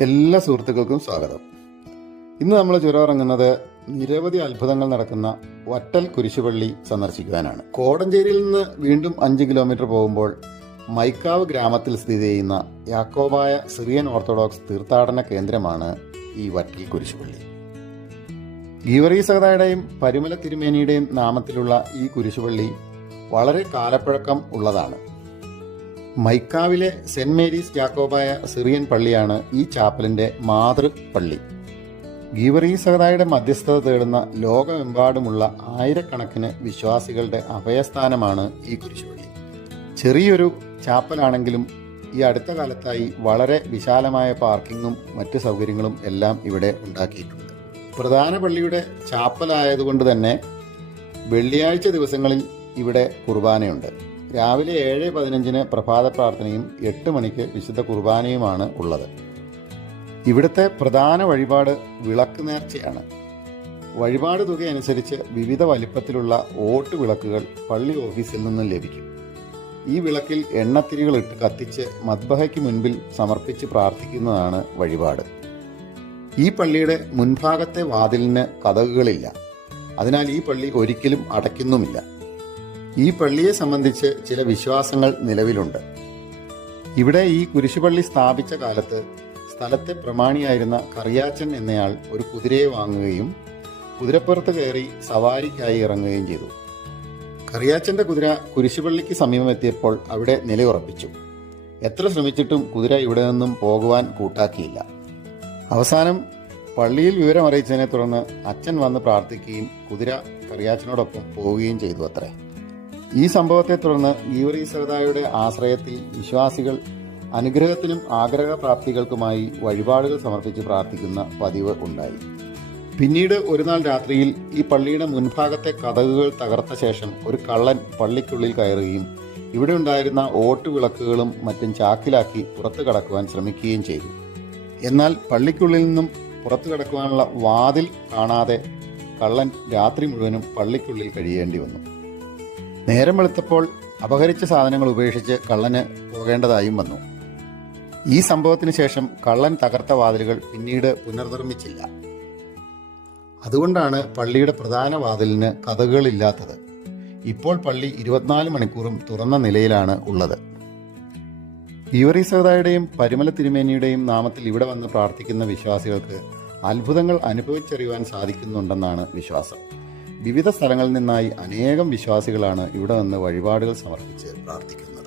എല്ലാ സുഹൃത്തുക്കൾക്കും സ്വാഗതം. ഇന്ന് നമ്മൾ ചുരമിറങ്ങുന്നത് നിരവധി അത്ഭുതങ്ങൾ നടക്കുന്ന വറ്റൽ കുരിശുപള്ളി സന്ദർശിക്കുവാനാണ്. കോടഞ്ചേരിയിൽ നിന്ന് വീണ്ടും അഞ്ച് കിലോമീറ്റർ പോകുമ്പോൾ മൈക്കാവ് ഗ്രാമത്തിൽ സ്ഥിതി ചെയ്യുന്ന യാക്കോബായ സിറിയൻ ഓർത്തഡോക്സ് തീർത്ഥാടന കേന്ദ്രമാണ് ഈ വട്ടൽ കുരിശുപള്ളി. ഗീവറി സഹതായുടെയും പരിമല തിരുമേനിയുടെയും നാമത്തിലുള്ള ഈ കുരിശുപള്ളി വളരെ കാലപ്പഴക്കം ഉള്ളതാണ്. മൈക്കാവിലെ സെന്റ് മേരീസ് ജാക്കോബായ സിറിയൻ പള്ളിയാണ് ഈ ചാപ്പലിന്റെ മാതൃപള്ളി. ഗീവറി സഹതായുടെ മധ്യസ്ഥത തേടുന്ന ലോകമെമ്പാടുമുള്ള ആയിരക്കണക്കിന് വിശ്വാസികളുടെ അഭയസ്ഥാനമാണ് ഈ കുരിശുപള്ളി. ചെറിയൊരു ചാപ്പലാണെങ്കിലും ഈ അടുത്ത കാലത്തായി വളരെ വിശാലമായ പാർക്കിങ്ങും മറ്റ് സൗകര്യങ്ങളും എല്ലാം ഇവിടെ ഉണ്ടാക്കിയിട്ടുണ്ട്. പ്രധാന പള്ളിയുടെ ചാപ്പലായതുകൊണ്ട് തന്നെ വെള്ളിയാഴ്ച ദിവസങ്ങളിൽ ഇവിടെ കുർബാനയുണ്ട്. രാവിലെ ഏഴ് പതിനഞ്ചിന് പ്രഭാത പ്രാർത്ഥനയും എട്ട് മണിക്ക് വിശുദ്ധ കുർബാനയുമാണ് ഉള്ളത്. ഇവിടുത്തെ പ്രധാന വഴിപാട് വിളക്ക് നേർച്ചയാണ്. വഴിപാട് തുക അനുസരിച്ച് വിവിധ വലിപ്പത്തിലുള്ള ഓട്ട് വിളക്കുകൾ പള്ളി ഓഫീസിൽ നിന്നും ലഭിക്കും. ഈ വിളക്കിൽ എണ്ണത്തിരികൾ ഇട്ട് കത്തിച്ച് മദ്ബഹയ്ക്ക് മുൻപിൽ സമർപ്പിച്ച് പ്രാർത്ഥിക്കുന്നതാണ് വഴിപാട്. ഈ പള്ളിയുടെ മുൻഭാഗത്തെ വാതിലിന് കഥകുകളില്ല അതിനാൽ ഈ പള്ളി ഒരിക്കലും അടയ്ക്കുന്നുമില്ല. ഈ പള്ളിയെ സംബന്ധിച്ച് ചില വിശ്വാസങ്ങൾ നിലവിലുണ്ട്. ഇവിടെ ഈ കുരിശുപള്ളി സ്ഥാപിച്ച കാലത്ത് സ്ഥലത്തെ പ്രമാണിയായിരുന്ന കറിയാച്ചൻ എന്നയാൾ ഒരു കുതിരയെ വാങ്ങുകയും കുതിരപ്പുറത്ത് കയറി സവാരിക്കായി ഇറങ്ങുകയും ചെയ്തു. കറിയാച്ചന്റെ കുതിര കുരിശുപള്ളിക്ക് സമീപമെത്തിയപ്പോൾ അവിടെ നിലയുറപ്പിച്ചു. എത്ര ശ്രമിച്ചിട്ടും കുതിര ഇവിടെ നിന്നും പോകുവാൻ കൂട്ടാക്കിയില്ല. അവസാനം പള്ളിയിൽ വിവരം അറിയിച്ചതിനെ തുടർന്ന് അച്ഛൻ വന്ന് പ്രാർത്ഥിക്കുകയും കുതിര കറിയാച്ചനോടൊപ്പം പോവുകയും ചെയ്തു അത്രേ. ഈ സംഭവത്തെ തുടർന്ന് ഗീവറി സഹതായുടെ ആശ്രയത്തിൽ വിശ്വാസികൾ അനുഗ്രഹത്തിനും ആഗ്രഹപ്രാപ്തികൾക്കുമായി വഴിപാടുകൾ സമർപ്പിച്ച് പ്രാർത്ഥിക്കുന്ന പതിവ് ഉണ്ടായി. പിന്നീട് ഒരു നാൾ രാത്രിയിൽ ഈ പള്ളിയുടെ മുൻഭാഗത്തെ കഥകുകൾ തകർത്ത ശേഷം ഒരു കള്ളൻ പള്ളിക്കുള്ളിൽ കയറുകയും ഇവിടെ ഉണ്ടായിരുന്ന ഓട്ടുവിളക്കുകളും മറ്റും ചാക്കിലാക്കി പുറത്തു കടക്കുവാൻ ശ്രമിക്കുകയും ചെയ്തു. എന്നാൽ പള്ളിക്കുള്ളിൽ നിന്നും പുറത്തു കടക്കുവാനുള്ള വാതിൽ കാണാതെ കള്ളൻ രാത്രി മുഴുവനും പള്ളിക്കുള്ളിൽ കഴിയേണ്ടി വന്നു. നേരം വെളുത്തപ്പോൾ അപഹരിച്ച സാധനങ്ങൾ ഉപേക്ഷിച്ച് കള്ളന് പോകേണ്ടതായും വന്നു. ഈ സംഭവത്തിന് ശേഷം കള്ളൻ തകർത്ത വാതിലുകൾ പിന്നീട് പുനർനിർമ്മിച്ചില്ല. അതുകൊണ്ടാണ് പള്ളിയുടെ പ്രധാന വാതിലിന് കഥകളില്ലാത്തത്. ഇപ്പോൾ പള്ളി ഇരുപത്തിനാല് മണിക്കൂറും തുറന്ന നിലയിലാണ് ഉള്ളത്. ഈവറി സഹതായുടെയും പരിമല തിരുമേനിയുടെയും നാമത്തിൽ ഇവിടെ വന്ന് പ്രാർത്ഥിക്കുന്ന വിശ്വാസികൾക്ക് അത്ഭുതങ്ങൾ അനുഭവിച്ചറിയുവാൻ സാധിക്കുന്നുണ്ടെന്നാണ് വിശ്വാസം. വിവിധ സ്ഥലങ്ങളിൽ നിന്നായി അനേകം വിശ്വാസികളാണ് ഇവിടെ നിന്ന് വഴിപാടുകൾ സമർപ്പിച്ച് പ്രാർത്ഥിക്കുന്നത്.